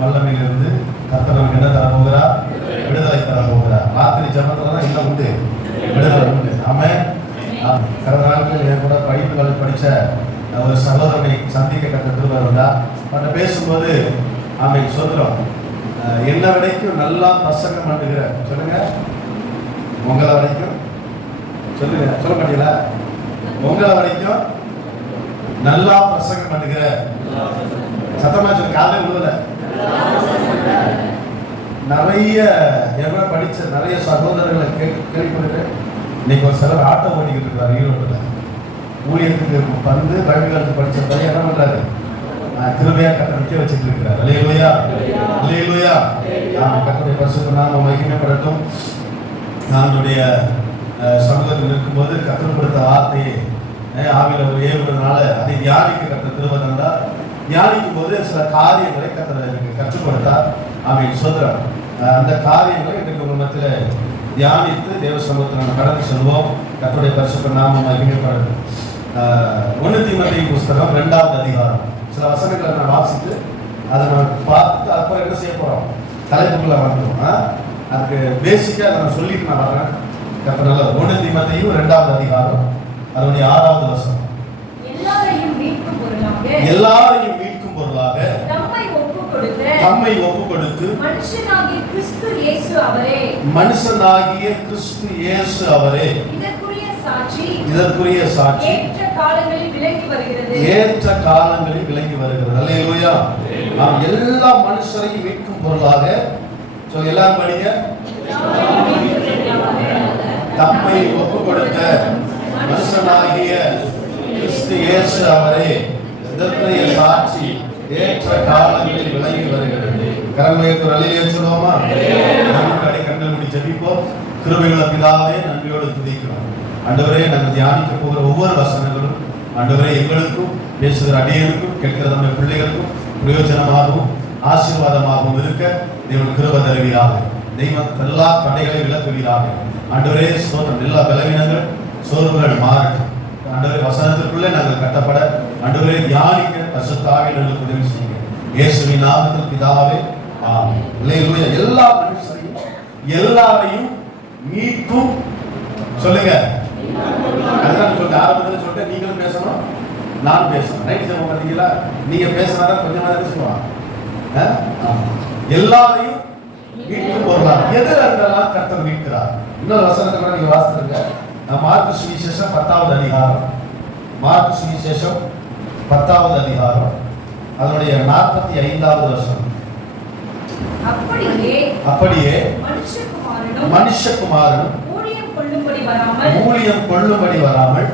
வல்லமையிலிருந்து கத்தர் நமக்கு என்ன தரப்போகிறார் விடுதலை தரப்போகிறார் ராத்திரி ஜபத்துல தான் என்ன உண்டு. விடுதலை உண்டு. ஆமே கடந்த நாட்களில் என் கூட படிப்புகள் படித்த ஒரு சகோதரனை சந்திக்க கற்ற திருவர் வந்தா அவர்கிட்ட பேசும்போது ஆமை சொல்கிறோம் என்ன வரைக்கும் நல்லா பிரசங்கம் பண்ணுகிற சொல்லுங்க. உங்களை வரைக்கும் சொல்லுங்க. சொல்ல மாட்டீங்களா? உங்களை வரைக்கும் நல்லா பிரசங்கம் பண்ணுகிற. சத்தமா சொல்லு காலையில் விழுவல. நிறைய எவ்வளோ படிச்ச நிறைய சகோதரர்களை கே இன்னைக்கு ஒரு சிலர் ஆட்டோ ஓட்டிக்கிட்டு இருக்காரு ஈரோட்டில். ஊழியத்துக்கு வந்து பைபிள் படிச்ச பையன் என்ன பண்றாரு? ஆஹ் கட்டணம் கட்ட நிக்க வச்சுட்டு இருக்கிறார். அலையலுயா? அலையலுயா? கத்தனை பரிசுத்த நாம மகிமைப்படட்டும். நானுடைய சமூகத்தில் இருக்கும்போது கற்றுக் கொடுத்த வார்த்தையை அஹ், ஒரு ஏவுறதுனால அதை தியானிக்க கட்ட திருவதம் தான் தியானிக்கும் போது சில காரியங்களை கத்தனை எனக்கு கற்றுக்கொடுத்தார் அவன் சொல்கிறார் அந்த காரியங்களை இன்றைக்கு உங்கள் மத்தியில் தியானித்து தேவ சமூகத்தில் நம்ம கடந்து செல்வோம். கத்துடைய பரிசுத்த நாம மகிமைப்படுது ஒன்று தீமத்தை புஸ்தகம் ரெண்டாவது அதிகாரம். சில வசனங்களை நான் வாசித்து அதை நான் பார்த்து அப்புறம் என்ன செய்ய போகிறோம் தலைப்புக்குள்ளே வந்துடும் அதுக்கு பேசிக்காக அதை நான் சொல்லிட்டு நான் வரேன் கத்தனால ஒன்று தீமத்தையும் ரெண்டாவது அதிகாரம். அதனுடைய ஆறாவது வசனம். எல்லாரையும் மீட்கும் பொருளாக தம்மை ஒப்பு கொடுத்து மனுஷனாகிய கிறிஸ்து இயேசு அவரே. மனுஷனாகிய கிறிஸ்து இயேசு அவரே. இதற்குரிய சாட்சி இதற்குரிய சாட்சி ஏற்ற காலங்களில் விளங்கி வருகிறது. ஏற்ற காலங்களில் விளங்கி வருகிறது. அல்லேலூயா நாம் எல்லா மனுஷரையும் மீட்கும் பொருளாக. சொல்லி எல்லாம் படிங்க. தம்மை ஒப்பு கொடுத்த மனுஷனாகிய கிறிஸ்து இயேசு அவரே. இதற்குரிய சாட்சி ஏற்ற காலங்களில் விளங்கி வருகிறது. கரமையத்து அழிலே சொல்லுவோமா? அடி கண்கள் முடி ஜபிப்போம். கிருபையுள்ள பிதாவே நன்றியோடு துதிக்கிறோம். அண்டவரே நாங்கள் தியானிக்க போகிற ஒவ்வொரு வசனங்களும் அண்டவரே எங்களுக்கும் பேசுகிற அடியனுக்கும் கேட்கிற நம்ம பிள்ளைகளுக்கும் பிரயோஜனமாகவும் ஆசீர்வாதமாகவும் இருக்க தேவன் கிருப தருவீராக. தெய்வம் எல்லா தடைகளை விளக்குவீராக அண்டவரே சோதம் எல்லா பலவீனங்கள் சோர்வுகள் மாறட்டும். அண்டவரே வசனத்திற்குள்ளே நாங்கள் கட்டப்பட ஆண்டவரே தியானிக்க பசுத்தாவே எங்களுக்கு உதவி செய்யுங்க இயேசுவின் நாமத்தில் பிதாவே ஆமென். எல்லா மனுஷரையும் எல்லாரையும் மீட்கும். சொல்லுங்க. சொல்லிட்டு ஆரம்பத்தில் சொல்லிட்டு நீங்களும் பேசணும். நான் பேசணும். ரைட் சார் பார்த்தீங்களா நீங்க பேசினாதான் கொஞ்சம் நேரம் சொல்லுவாங்க எல்லாரையும் மீட்கும் பொருளார் எதில் இருந்தெல்லாம் கர்த்தர் மீட்கிறார். இன்னொரு வசனத்தை கூட நீங்க வாசித்துருங்க நான் மார்க்கு சுவிசேஷம் பத்தாவது அதிகாரம். மார்க்கு சுவிசேஷம் பத்தாவது அதிகாரம் அதனுடைய நாற்பத்தி ஐந்தாவது வருஷம் அப்படியே மனுஷகுமாரனும் மனுஷகுமாரன் ஊழியம் கொள்ளும்படி வராமல்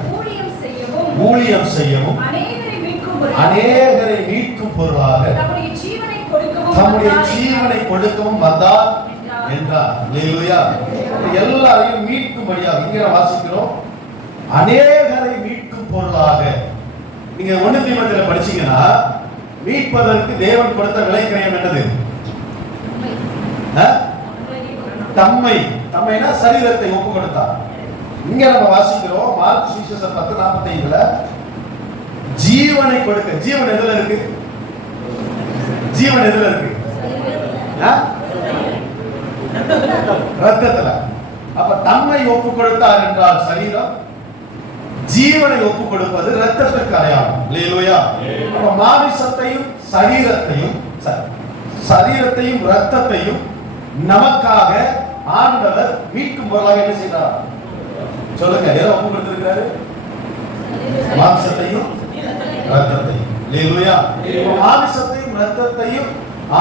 ஊழியம் செய்யவும் அநேகரை மீட்கும் பொருளாக தம்முடைய ஜீவனை கொடுக்கவும் வந்தார் என்றார். எல்லாரையும் மீட்கும்படியாக இங்க வாசிக்கிறோம். அநேகரை மீட்கும் பொருளாக நீங்க ஒண்ணு தீமத்தில் படிச்சீங்கன்னா மீட்பதற்கு தேவன் கொடுத்த விலைக்கிரயம் என்னது? தம்மை. தம்மைனா சரீரத்தை ஒப்பு கொடுத்தார் இங்க நம்ம வாசிக்கிறோம் மார்க் சுவிசேஷம் பத்து நாற்பத்தி ஐந்துல ஜீவனை கொடுக்க ஜீவன் எதுல இருக்கு? ஜீவன் எதுல இருக்கு? ரத்தத்துல. அப்ப தம்மை ஒப்பு கொடுத்தார் என்றால் சரீரம் ஜீவனை ஒப்பு கொடுப்பது ரத்தத்துக்கு அடையாளம் மாமிசத்தையும் சரீரத்தையும் சரீரத்தையும் ரத்தத்தையும் நமக்காக ஆண்டவர் மீட்கும் பொருளாக என்ன செய்தார்? சொல்லுங்க எதை ஒப்பு கொடுத்திருக்கிறாரு மாம்சத்தையும் ரத்தத்தையும் மாமிசத்தையும் ரத்தத்தையும்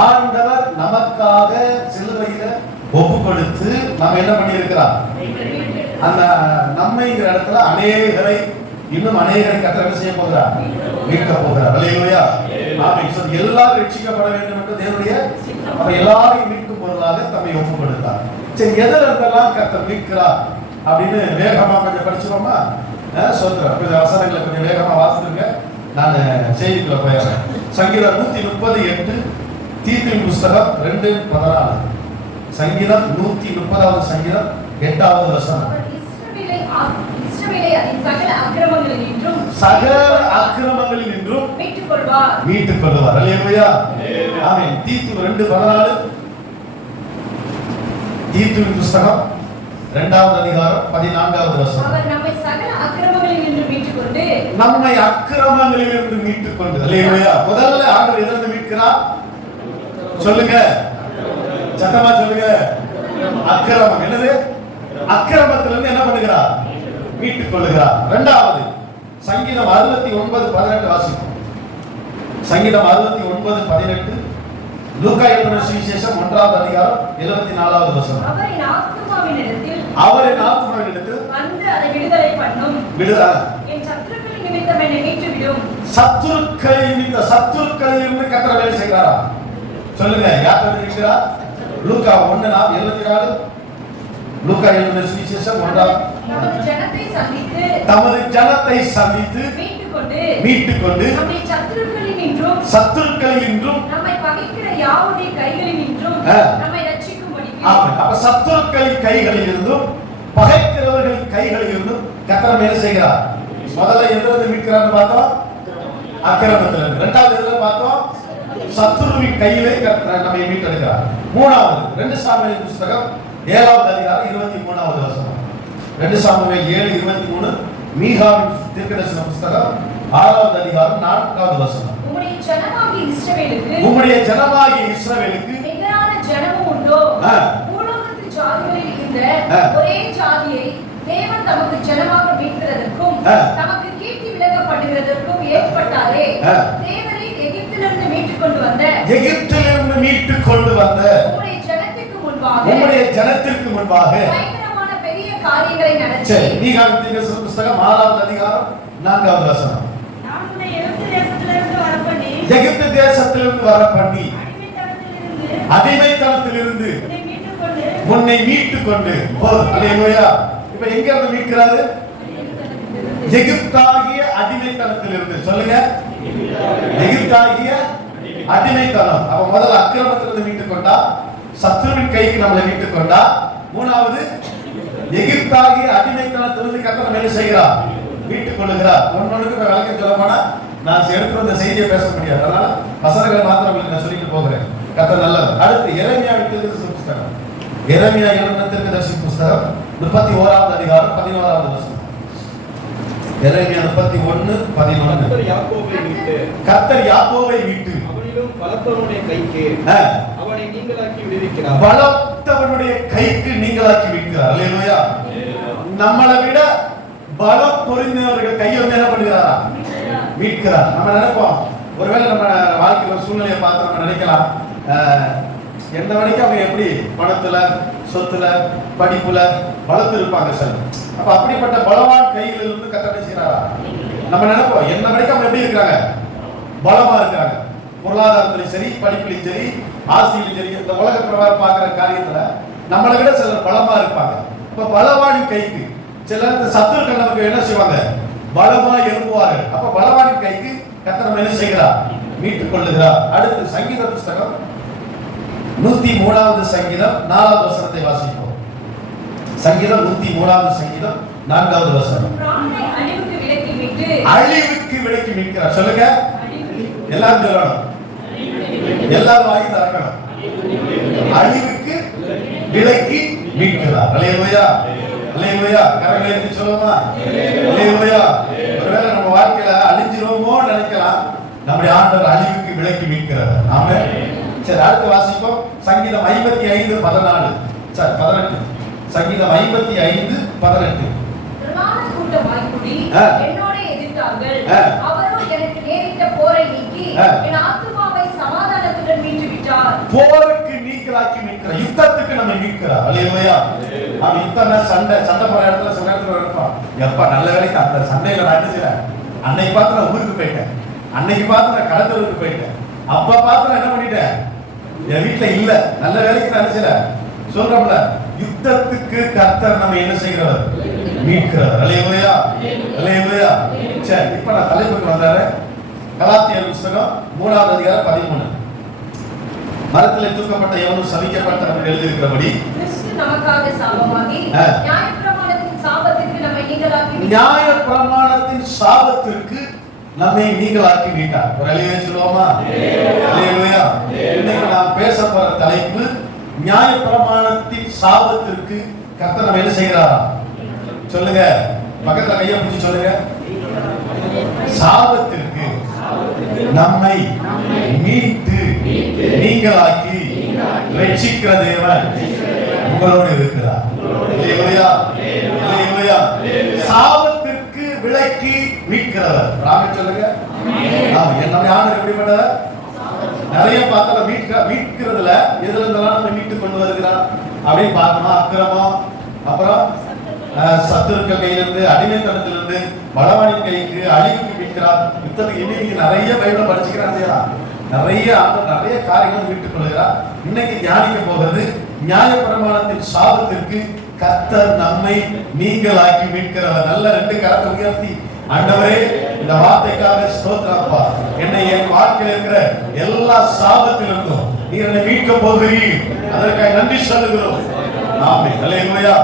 ஆண்டவர் நமக்காக சிலுவையில ஒப்பு கொடுத்து நம்ம என்ன பண்ணியிருக்கிறார்? அந்த நம்மைங்கிற இடத்துல அநேகரை இன்னும் அநேகரை கத்தர் செய்ய போகிறார்? மீட்க போகிறார். அல்லேலூயா. ஆமாம் எல்லாரும் ரட்சிக்கப்பட வேண்டும் என்று தேவனுடைய அப்ப எல்லாரையும் மீட்கும் பொருளாக தம்மை ஒப்பு கொடுத்தார் சரி எதில் இருந்தெல்லாம் கத்த மீட்கிறார் அப்படின்னு வேகமா கொஞ்சம் படிச்சுக்கோமா? சொல்றேன். கொஞ்சம் வசனங்களை கொஞ்சம் வேகமா வாசித்துருங்க. நான் செய்திக்குள்ள போயிடுறேன். சங்கீதம் நூத்தி முப்பது எட்டு தீர்ப்பின் புஸ்தகம் ரெண்டு பதினாலு. சங்கீதம் நூத்தி முப்பதாவது சங்கீதம் எட்டாவது வசனம். சகல அக்கிரமங்களில் நின்றும் மீட்டுக் கொள்வார் மீட்டுக் கொள்வார் அல்லேலூயா ஆமென். தீத்து ரெண்டு பதினாலு. தீத்துவின் புஸ்தகம் இரண்டாவது அதிகாரம் பதினான்காவது வசனம். அவர் நம்மை சகல அக்கிரமங்களில் நம்மை இருந்து மீட்டுக் கொண்டு அல்லேலூயா முதல்ல ஆண்டவர் எதிலிருந்து மீட்கிறார்? சொல்லுங்க. சத்தமா சொல்லுங்க. அக்கிரமம். என்னது? அக்கிரமத்திலிருந்து என்ன பண்ணுகிறார்? மீட்டுக் கொள்ளுகிறார் இரண்டாவது சங்கீதம் அறுபத்தி ஒன்பது பதினெட்டு வாசிப்போம். சங்கீதம் அறுபத்தி ஒன்பது பதினெட்டு. லூக்கா எழுதின சுவிசேஷம் ஒன்றாவது அதிகாரம் எழுபத்தி நாலாவது வசனம். அவரின் ஆத்மாவினிடத்தில் வந்து அதை விடுதலை பண்ணும். விடுதலை. சத்துருக்களை சத்துருக்களில் இருந்து கத்தர வேலை செய்கிறாரா? சொல்லுங்க யார் இருக்கிறார் லூக்கா ஒண்ணு நாம் எழுபத்தி நாலு. லூக்கா எழுதின சுவிசேஷம் ஒன்றாம். தமது ஜனத்தை சந்தித்து மீட்டுக் கொண்டு சத்துருக்களில் சத்துருக்களில் இன்றும் நம்மை பகைக்கிற யாவுடைய கைகளில். நம்மை சத்துருக்களின் கைகளில் இருந்தும் பகைக்கிறவர்களின் கைகளில் இருந்தும் கத்தர மேல செய்கிறார்? முதல்ல எதிலிருந்து மீட்கிறார்னு பார்த்தோம்? அக்கிரமத்துல இரண்டாவது எதுல பார்த்தோம்? சத்துருவின் கையிலே நம்மை மீட்டெடுக்கிறார். மூணாவது ரெண்டு சாமுவேல் புஸ்தகம் ஏழாவது அதிகாரம் இருபத்தி மூணாவது வசனம். ரெண்டு சாமுவேல் ஏழு இருபத்தி மூணு மீகாவின் தீர்க்கதரிசன புஸ்தகம் ஆறாவது அதிகாரம் நான்காவது வசனம் உம்முடைய ஜனமாகிய இஸ்ரவேலுக்கு நிகரான ஜனமும் உண்டோ. பூலோகத்து ஜாதிகளில் இருந்த. ஒரே ஜாதியை தேவன் தமக்கு ஜனமாக மீட்கிறதற்கும். தமக்கு கீர்த்தி விலகப்படுகிறதற்கும் ஏற்பட்டாரே. தேவனை எகிப்திலிருந்து மீட்டுக் கொண்டு வந்த எகிப்திலிருந்து மீட்டு கொண்டு வந்த உம்முடைய ஜனத்திற்கு முன்பாக உம்முடைய ஜனத்திற்கு முன்பாக காரியங்களை நடத்தி. நீகாவின் தீர்க்கதரிசன புஸ்தகம் ஆறாவது அதிகாரம் நான்காவது வசனம். எகிப்து தேசத்திலிருந்து வர பண்ணி அடிமைத்தனத்திலிருந்து உன்னை மீட்டு கொண்டு இப்ப எங்க இருந்து மீட்கிறாரு? எகிப்தாகிய அடிமைத்தனத்திலிருந்து. சொல்லுங்க. எகிப்தாகிய அடிமைத்தனம். அப்ப முதல்ல அக்கிரமத்திலிருந்து மீட்டு கொண்டா சத்துருவின் கைக்கு நம்மளை மீட்டு கொண்டா மூணாவது எகிப்தாகிய அடிமைத்தனத்திலிருந்து கத்தனை மேலே செய்கிறார்? மீட்டுக் கொள்ளுகிறார் ஒன்னொன்றுக்கு இப்ப விளக்கம் சொல்ல போனா நான் எடுத்து வந்த செய்தியை பேச முடியாது. அதனால வசனங்களை மாத்திரம் நான் சொல்லிட்டு போகிறேன். கத்தர் நல்லது அடுத்து எரேமியா தீர்க்கதரிசி புஸ்தகம். எரேமியா எழுதின தீர்க்கதரிசி புஸ்தகம். முப்பத்தி ஓராவது அதிகாரம் பதினோராவது வசனம். எரேமியா முப்பத்தி ஒன்னு பதினொன்று கர்த்தர் யாக்கோவை மீட்டு. அவனிலும் பலத்தவனுடைய கைக்கு அவனை நீங்களாக்கி விடுவிக்கிறார். பலத்தவனுடைய கைக்கு நீங்களாக்கி மீட்கிறார் அல்லேலூயா. நம்மளை விட பலம் பொருந்தினவர்கள் கையை வந்து என்ன பண்ணுகிறாரா? மீட்கிறார். நம்ம நினைப்போம். ஒருவேளை நம்ம வாழ்க்கையில ஒரு சூழ்நிலையை பார்த்து நம்ம நினைக்கலாம். ஆஹ், என்ன வரைக்கும் அவங்க எப்படி பணத்துல சொத்துல படிப்புல வளர்த்து இருப்பாங்க சார் அப்ப அப்படிப்பட்ட பலவான் கையில இருந்து கத்தனை செய்யறாரா நம்ம நினைப்போம். என்ன வரைக்கும் அவங்க எப்படி இருக்கிறாங்க? பலமா இருக்கிறாங்க. பொருளாதாரத்திலும் சரி படிப்பிலும் சரி ஆசையிலும் சரி இந்த உலக பிரகாரம் பார்க்கிற காரியத்துல நம்மளை விட சிலர் பலமா இருப்பாங்க. இப்ப பலவானின் கைக்கு சிலர் இந்த சத்துருக்கள் நமக்கு என்ன செய்வாங்க? பலமா எழுப்புவார்கள் அப்ப பலவானின் கைக்கு கத்தனம் என்ன செய்கிறார்? மீட்டுக் கொள்ளுகிறார். அடுத்து சங்கீத புஸ்தகம் நூத்தி மூணாவது சங்கீதம் நாலாவது வசனத்தை வாசிப்போம். சங்கீதம் நூத்தி மூணாவது சங்கீதம் நான்காவது வசனம். அழிவுக்கு விலக்கி மீட்கிறார் சொல்லுங்க. எல்லாரும் சொல்லணும். எல்லாரும் வாங்கி திறக்கணும். அழிவுக்கு விலக்கி மீட்கிறார் அலையலுயா அலையலுயா கரங்களை எடுத்து சொல்லுமா அலையலுயா ஒருவேளை நம்ம வாழ்க்கையில அழிஞ்சிருவோமோ நினைக்கலாம். நம்முடைய ஆண்டவர் அழிவுக்கு விலக்கி மீட்கிறார். ஆமே சரி அடுத்து வாசிப்போம். சங்கீதம் ஐம்பத்தி ஐந்து பதினாலு. சரி பதினெட்டு. சங்கீதம் ஐம்பத்தி ஐந்து பதினெட்டு. என்னோட எதிர்த்தார்கள். ஆ. அவரோ எனக்கு நேரிட்ட போரை நீக்கி ஆ. என் ஆத்துமாவை சமாதானத்துடன் மீட்டு விட்டார் போருக்கு நீக்கலாக்கி நிற்கிறார். யுத்தத்துக்கு நம்ம நிற்கிறார் அல்லையா அவன் யுத்தம் சண்டை சண்டை போற இடத்துல சில இடத்துல இருப்பான் எப்ப நல்ல வேலைக்கு அந்த சண்டையில நான் என்ன செய்யறேன் அன்னைக்கு பார்த்து நான் ஊருக்கு போயிட்டேன். அன்னைக்கு பார்த்து நான் கடத்தலுக்கு போயிட்டேன். அப்ப பார்த்து நான் என்ன பண்ணிட்டேன்? என் வீட்டுல இல்ல. நல்ல வேலைக்கு நான் என்ன சொல்றோம்ல யுத்தத்துக்கு கர்த்தர் நம்ம என்ன செய்கிறவர்? மீட்கிறவர். அலையலையா அலையலையா சரி இப்ப நான் தலைப்புக்கு வந்தாரு. கலாத்தியர் புஸ்தகம் மூணாவது அதிகாரம் பதிமூணு. மரத்திலே தூக்கப்பட்ட எவனும் சபிக்கப்பட்ட நம்ம எழுதியிருக்கிறபடி. நமக்காக சாபமாகி நியாய பிரமாணத்தின் சாபத்திற்கு நம்மை நீங்களாக்கி மீட்டார் ஒரு அழிவே சொல்லுவோமா. இன்னைக்கு நாம் பேச போற தலைப்பு நியாய பிரமாணத்தின் சாபத்திற்கு கர்த்தர் நம்ம என்ன செய்கிறாரா? சொல்லுங்க. பக்கத்துல கையை பிடிச்சு சொல்லுங்க. சாபத்திற்கு நம்மை மீட்டு நீங்களாக்கி ரட்சிக்கிற தேவன் உங்களோடு இருக்கிறார். சாபத்திற்கு விலக்கி மீட்கிறவர். சொல்லுங்க. ஆமா, நம்ம எப்படி எப்படிப்பட்டவர்? நிறைய பார்த்தா மீட்க மீட்கிறதுல எதுல இருந்தாலும் நம்ம மீட்டு கொண்டு வருகிறார். அப்படின்னு பார்க்கணும்? அக்கிரமம். அப்புறம் அஹ், சத்துருக்கள் கையிலிருந்து அடிமைத்தனத்திலிருந்து பலவானின் கைக்கு அழிவுக்கு மீட்கிறார். இத்தனை இன்னைக்கு நிறைய பைபிள படிச்சுக்கிறான் இல்லையா? நிறைய நிறைய காரியங்கள் மீட்டுக் கொள்கிறார் இன்னைக்கு தியானிக்க போகிறது நியாய பிரமாணத்தின் சாபத்திற்கு கத்தர் நம்மை நீங்களாக்கி மீட்கிறவர். நல்ல ரெண்டு கரத்தை உயர்த்தி. ஆண்டவரே இந்த வார்த்தைக்காக ஸ்தோத்திரப்பா என்னை என் வாழ்க்கையில் இருக்கிற எல்லா சாபத்திலிருந்தும் நீர் என்னை மீட்க போகிறீர். அதற்காக நன்றி சொல்லுகிறோம். ஆமே அல்லேலூயா